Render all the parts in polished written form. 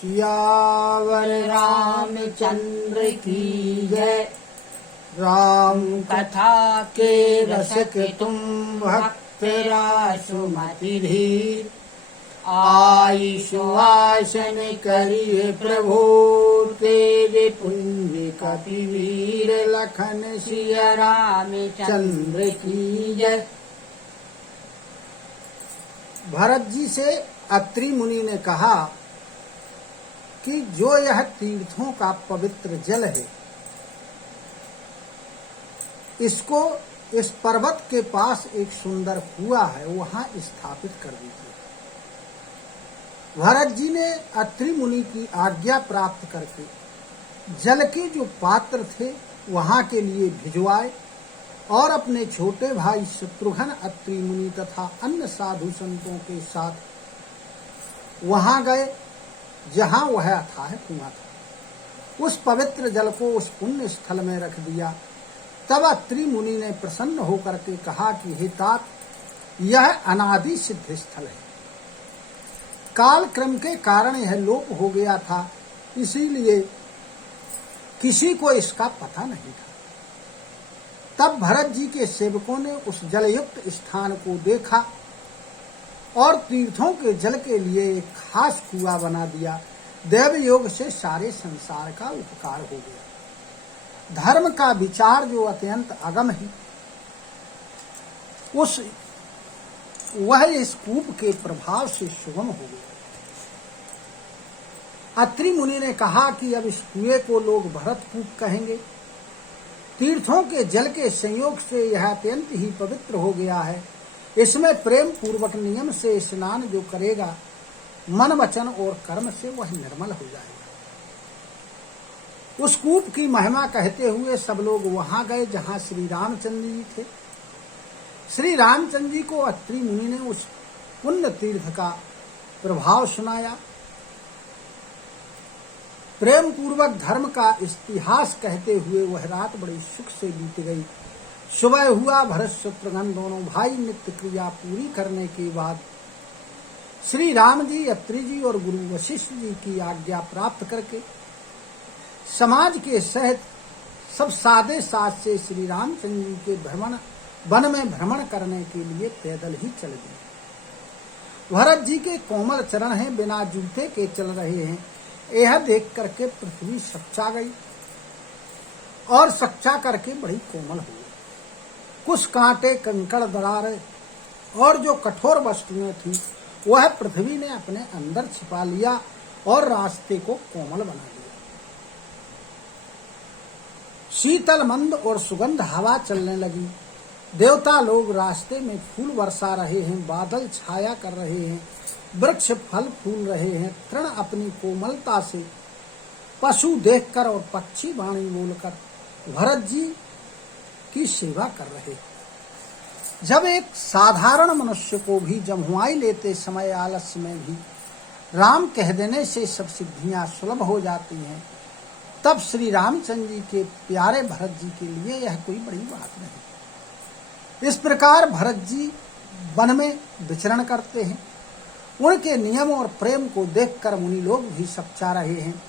सियावर रामचंद्र की जय। राम कथा के रसिक तुम भक्त रासुमति धीर। आई सुवासन करिए प्रभु तेरे पुंज कपिवीर लखन सिया रामचंद्र की जय। भरत जी से अत्रि मुनि ने कहा कि जो यह तीर्थों का पवित्र जल है, इसको इस पर्वत के पास एक सुंदर कुआं है, वहां स्थापित कर दीजिए। भरत जी ने अत्रि मुनि की आज्ञा प्राप्त करके जल के जो पात्र थे वहां के लिए भिजवाए और अपने छोटे भाई शत्रुघ्न अत्रि मुनि तथा अन्य साधु संतों के साथ वहां गए जहां वह अथाह कुआं था। उस पवित्र जल को उस पुण्य स्थल में रख दिया। तब अत्रि मुनि ने प्रसन्न होकर के कहा कि हे तात, यह अनादि सिद्ध स्थल है। काल क्रम के कारण यह लोप हो गया था, इसीलिए किसी को इसका पता नहीं था। तब भरत जी के सेवकों ने उस जलयुक्त स्थान को देखा और तीर्थों के जल के लिए एक खास कुआं बना दिया। देव योग से सारे संसार का उपकार हो गया। धर्म का विचार जो अत्यंत अगम है, वह इस कूप के प्रभाव से सुगम हो गया। अत्रि मुनि ने कहा कि अब इस कुएं को लोग भरत कूप कहेंगे। तीर्थों के जल के संयोग से यह अत्यंत ही पवित्र हो गया है। इसमें प्रेम पूर्वक नियम से स्नान जो करेगा, मन वचन और कर्म से वह निर्मल हो जाएगा। उस कूप की महिमा कहते हुए सब लोग वहां गए जहां श्री रामचंद्र जी थे। श्री रामचंद्र जी को अत्रि मुनि ने उस पुण्य तीर्थ का प्रभाव सुनाया। प्रेम पूर्वक धर्म का इतिहास कहते हुए वह रात बड़ी सुख से बीत गई। सुबह हुआ, भरत शत्रुघ्न दोनों भाई नित्य क्रिया पूरी करने के बाद श्री राम जी, अत्रि जी और गुरु वशिष्ठ जी की आज्ञा प्राप्त करके समाज के सहित सब सादे साथ से श्री रामचंद्र जी के वन में भ्रमण करने के लिए पैदल ही चल दिए। भरत जी के कोमल चरण हैं, बिना जूते के चल रहे हैं। यह देख करके पृथ्वी सच्चा गई और सच्चा करके बड़ी कोमल हो गई। कुछ कांटे, कंकड़, दरारें और जो कठोर वस्तुएं थी वह पृथ्वी ने अपने अंदर छिपा लिया और रास्ते को कोमल बना दिया। शीतल मंद और सुगंध हवा चलने लगी। देवता लोग रास्ते में फूल बरसा रहे हैं, बादल छाया कर रहे हैं, वृक्ष फल फूल रहे हैं। तृण अपनी कोमलता से पशु देखकर और पक्षी वाणी बोलकर भरत जी की सेवा कर रहे हैं। जब एक साधारण मनुष्य को भी जम्हुआई लेते समय आलस्य में भी राम कह देने से सब सिद्धियां सुलभ हो जाती हैं, तब श्री रामचंद्र जी के प्यारे भरत जी के लिए यह कोई बड़ी बात नहीं। इस प्रकार भरत जी वन में विचरण करते हैं। उनके नियम और प्रेम को देखकर मुनि लोग भी सच्चा रहे हैं।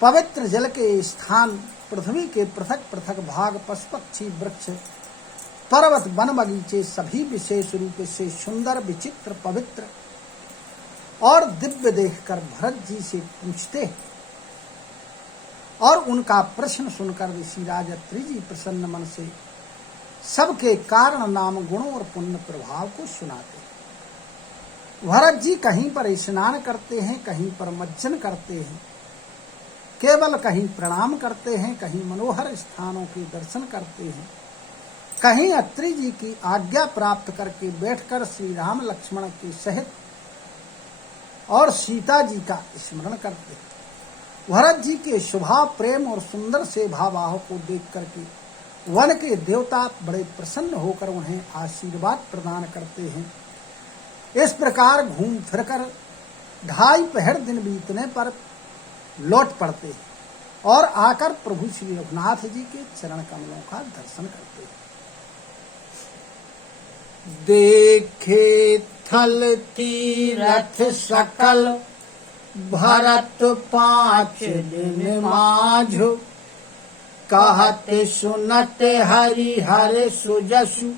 पवित्र जल के स्थान पृथ्वी के पृथक पृथक भाग, पशु पक्षी, वृक्ष, पर्वत, वन, बगीचे सभी विशेष रूप से सुंदर, विचित्र, पवित्र और दिव्य देखकर भरत जी से पूछते हैं और उनका प्रश्न सुनकर ऋषिराज अत्रि जी प्रसन्न मन से सबके कारण, नाम, गुणों और पुण्य प्रभाव को सुनाते हैं। भरत जी कहीं पर स्नान करते हैं, कहीं पर मज्जन करते हैं, केवल कहीं प्रणाम करते हैं, कहीं मनोहर स्थानों के दर्शन करते हैं, कहीं अत्रि जी की आज्ञा प्राप्त करके बैठकर श्री राम लक्ष्मण के सहित और सीता जी का स्मरण करते हैं। भरत जी के स्वभाव, प्रेम और सुंदर से भाव को देख करके वन के देवता बड़े प्रसन्न होकर उन्हें आशीर्वाद प्रदान करते हैं। इस प्रकार घूम फिरकर 2.5 पहर दिन बीतने पर लौट पड़ते हैं और आकर प्रभु श्री रघुनाथ जी के चरण कमलों का दर्शन करते हैं। देखे थल तीरथ सकल भरत 5 दिन माझो कहते सुनते हरि हर सुजसु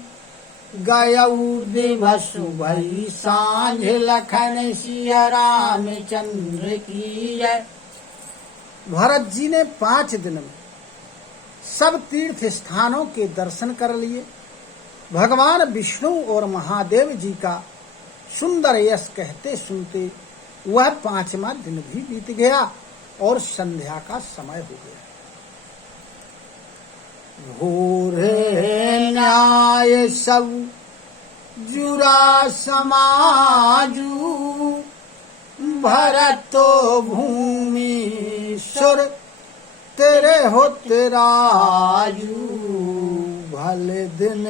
गयऊ दिवसु भई सांझ लखन सिया रामचंद्र की जय। भरत जी ने 5 दिन में सब तीर्थ स्थानों के दर्शन कर लिए। भगवान विष्णु और महादेव जी का सुंदर यश कहते सुनते वह 5वां दिन भी बीत गया और संध्या का समय हो गया। घोरे न्याय सब जुरा समाजू भरतो भूमि सुर तेरे हो तेराजू भले दिन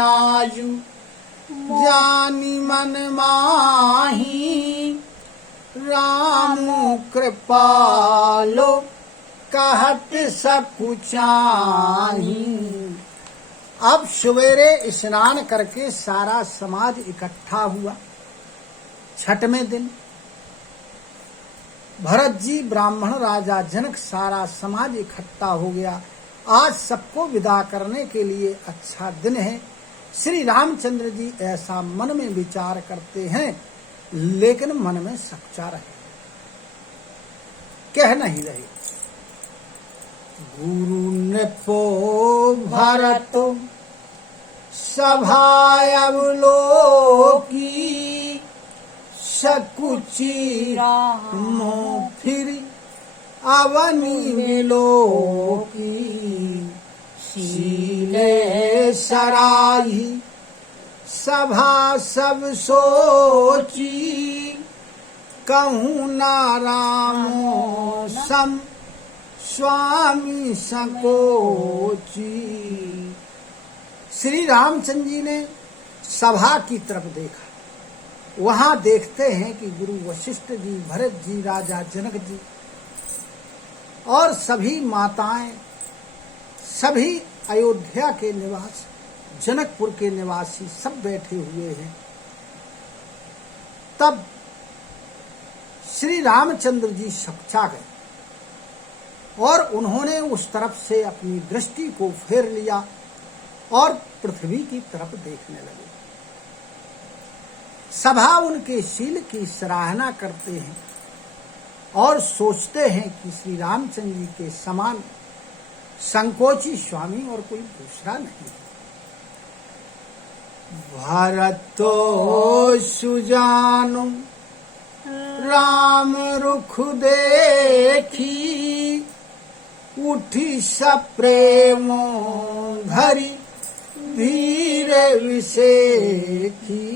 आजू जानी मन माही राम कृपालो कहत सकुचाही। अब सवेरे स्नान करके सारा समाज इकट्ठा हुआ। 6वें दिन भरत जी, ब्राह्मण, राजा जनक, सारा समाज इकट्ठा हो गया। आज सबको विदा करने के लिए अच्छा दिन है। श्री रामचंद्र जी ऐसा मन में विचार करते हैं, लेकिन मन में सच्चा रहे, कह नहीं रहे। गुरु ने पो भरत सभा अवलोकी सकुची मोह फिर अवनी विलोकी शीले सराही सभा सब सोची कहूँ ना रामो सम स्वामी संकोची। श्री रामचंद्र जी ने सभा की तरफ देखा। वहां देखते हैं कि गुरु वशिष्ठ जी, भरत जी, राजा जनक जी और सभी माताएं, सभी अयोध्या के निवासी, जनकपुर के निवासी सब बैठे हुए हैं। तब श्री रामचंद्र जी सकुचा गए और उन्होंने उस तरफ से अपनी दृष्टि को फेर लिया और पृथ्वी की तरफ देखने लगे। सभा उनके शील की सराहना करते हैं और सोचते हैं कि श्री रामचंद्र जी के समान संकोची स्वामी और कोई दूसरा नहीं। भरतो सुजानु राम रुख देखी उठी सप्रेमो धरी धीरे विसेखी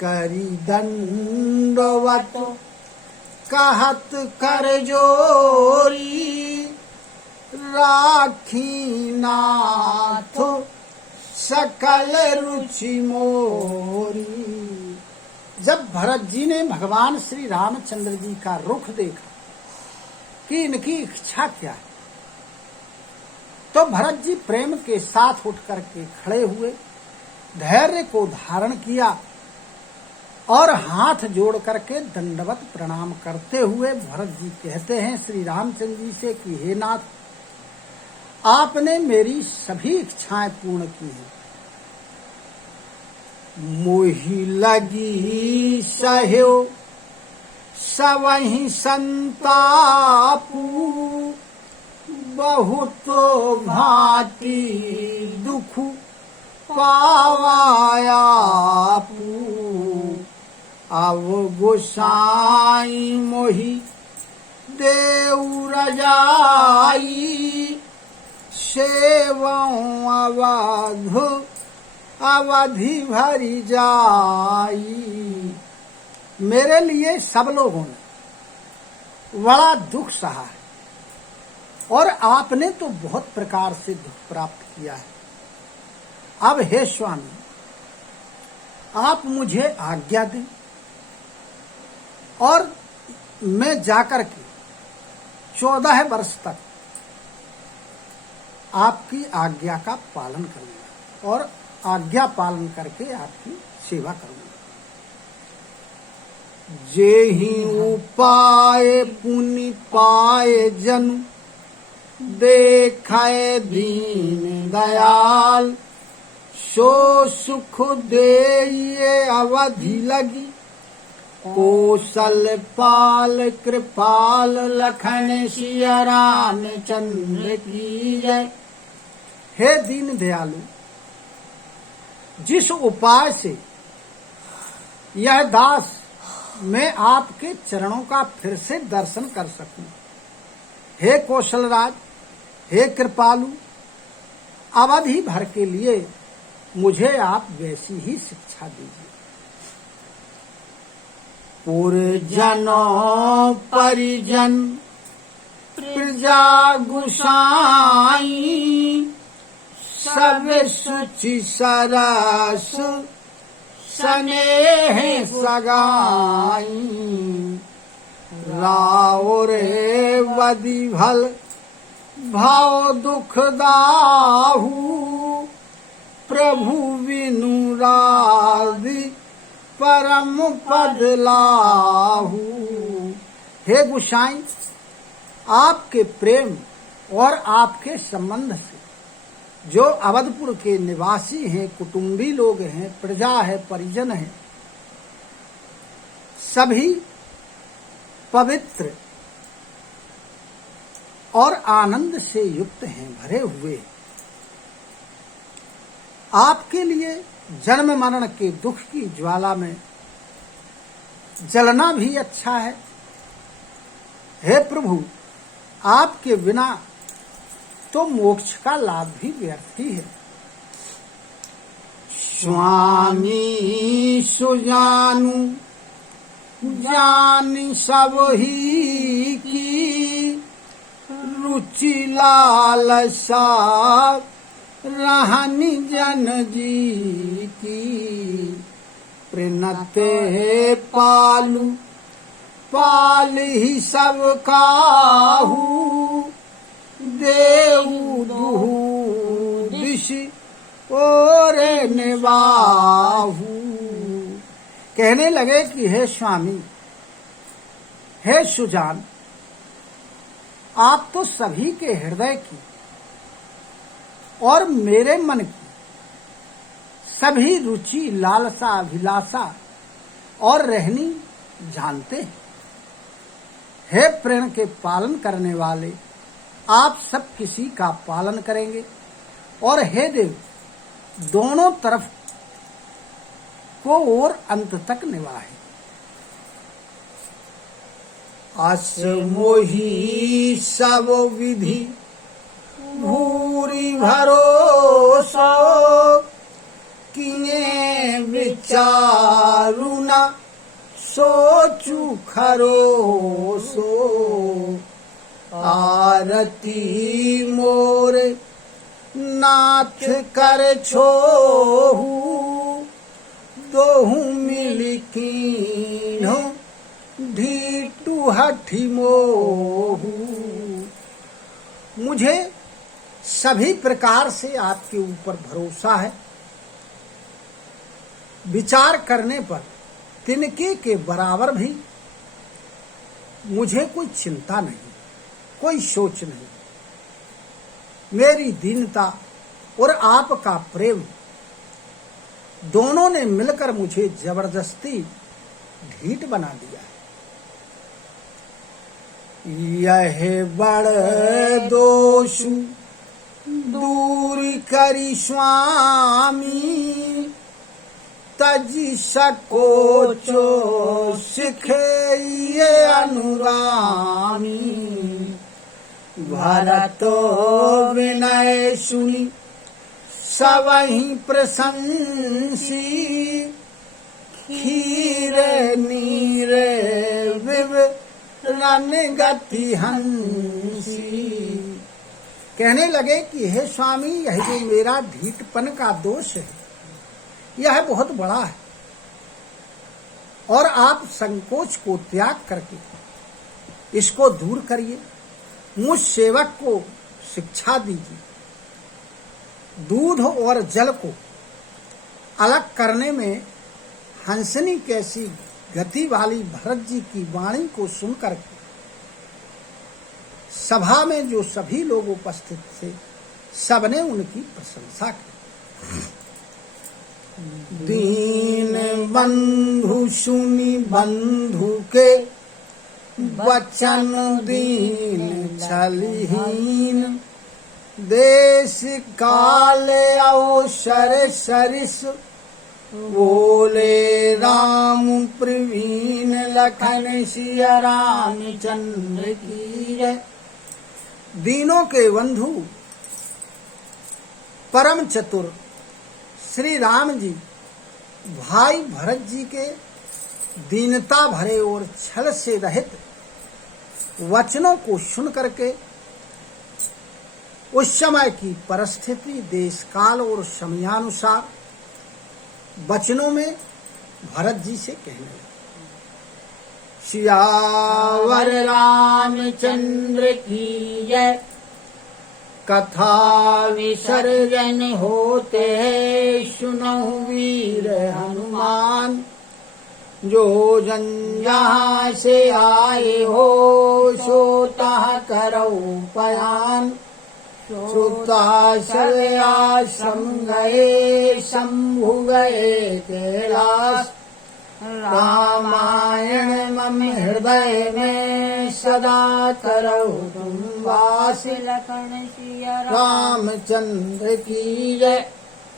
करी दंडवत कहत कर जोरी राखी नाथ सकल रुचि मोरी। जब भरत जी ने भगवान श्री रामचंद्र जी का रुख देखा कि इनकी इच्छा क्या है, तो भरत जी प्रेम के साथ उठ करके खड़े हुए, धैर्य को धारण किया और हाथ जोड़ करके दंडवत प्रणाम करते हुए भरत जी कहते हैं श्री रामचंद्र जी से कि हे नाथ, आपने मेरी सभी इच्छाएं पूर्ण की हैं। मोहि लगी सहयो सबहि संतापू बहुत भांति दुख पावायापू अब गोसाई मोहि देव रजाई सेवाओं अवधु अवधि भरी जाई। मेरे लिए सब लोगों ने बड़ा दुख सहा है और आपने तो बहुत प्रकार से दुख प्राप्त किया है। अब हे स्वामी, आप मुझे आज्ञा दें और मैं जाकर के 14 वर्ष तक आपकी आज्ञा का पालन करूंगा और आज्ञा पालन करके आपकी सेवा करूंगा। जेहि उपाय पुनि पाए जनु, देखै दीन दयाल, सो सुख देइए अवधि लगी, कौशल पाल कृपाल लखन सिया रामचंद्र की जय। हे दीन दयालु, जिस उपाय से यह दास मैं आपके चरणों का फिर से दर्शन कर सकूं, हे कौशलराज, हे कृपालु, अवधि भर के लिए मुझे आप वैसी ही शिक्षा दीजिए। पुरजनों परिजन प्रजा गुसाई, सब सुचि सरस स्नेह सगाई, राव रे वदि भल भाव दुख दाहू, प्रभु विनु राधि परम पद लाहू। हे गुसाई, आपके प्रेम और आपके संबंध से जो अवधपुर के निवासी हैं, कुटुंबी लोग हैं, प्रजा है, परिजन हैं, सभी पवित्र और आनंद से युक्त हैं, भरे हुए। आपके लिए जन्म मरण के दुख की ज्वाला में जलना भी अच्छा है। हे प्रभु, आपके बिना तो मोक्ष का लाभ भी व्यर्थ ही है। स्वामी सुजानु जान सब ही की, रुचि लालसा रहनी जन जी की, प्रणते पालू पाल ही सब काहू, देऊ दुहू दिश और निवाहू। कहने लगे कि हे स्वामी, हे सुजान, आप तो सभी के हृदय की और मेरे मन की सभी रुचि लालसा अभिलाषा और रहनी जानते हैं। हे प्रेम के पालन करने वाले, आप सब किसी का पालन करेंगे, और हे देव, दोनों तरफ को और अंत तक निभाए। अस मोही सब विधि भूरी भरोसो, किने विचारु न सोचु खरोसो, आरती मोर नाथ कर छोहू, दोहू मिल कीन्हो ढीटू हठी मोहू। मुझे सभी प्रकार से आपके ऊपर भरोसा है। विचार करने पर तिनके के बराबर भी मुझे कोई चिंता नहीं, कोई सोच नहीं। मेरी दीनता और आपका प्रेम दोनों ने मिलकर मुझे जबरदस्ती ढीठ बना दिया है। यह बड़ दोष दूर करी स्वामी, तजी सको चो सिखे ये अनुगामी। भरतो विनय सुनी सबहि प्रशंसी, खीर नीर विवरण गति हंसी। कहने लगे कि हे स्वामी, यह जो मेरा ढीठपन का दोष है, यह बहुत बड़ा है, और आप संकोच को त्याग करके इसको दूर करिए। मुझ सेवक को शिक्षा दीजिए। दूध और जल को अलग करने में हंसनी कैसी गति वाली भरत जी की वाणी को सुनकर सभा में जो सभी लोग उपस्थित थे सबने उनकी प्रशंसा की। दीन बंधु सुनि बंधु के वचन दीन छलहीन, देश काल अवसर सरिस बोले राम प्रवीण, लखन सिया रामचंद्र की जय। दीनों के बंधु परम चतुर श्री राम जी भाई भरत जी के दीनता भरे और छल से रहित वचनों को सुन करके उस समय की परिस्थिति, देश काल और समयानुसार वचनों में भरत जी से कहने लगे। सियावर रामचंद्र की जय। कथा विसर्जन होते हैं सुनहु वीर हनुमान, जो जन जहाँ से आए हो सोता करो पयान। श्रुता आश्रम गए शंभु गए कैलाश, रामायण मम हृदय में सदा करो तुम वास। लखन सिया रामचंद्र की जय।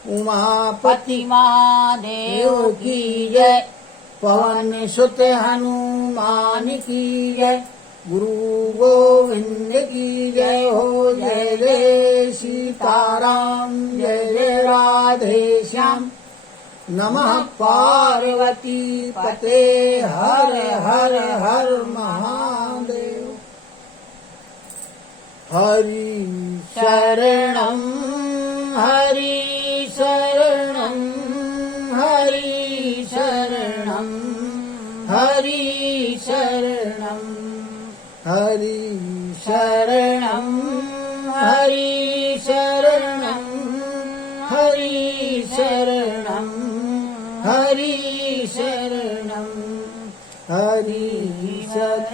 उमापति महादेव की जय। पवन सुत हनुमान की जय। गुरु गोविंद की जय हो। जय जय सीताराम, जय जय राधे श्याम। नमः पार्वती पते, हर हर हर महादेव। हरि शरणं हरि शरणं हरि शरणं हरि शरणं हरि शरणं हरि शरणं हरि शरणं हरि शरणं हरि शरणं।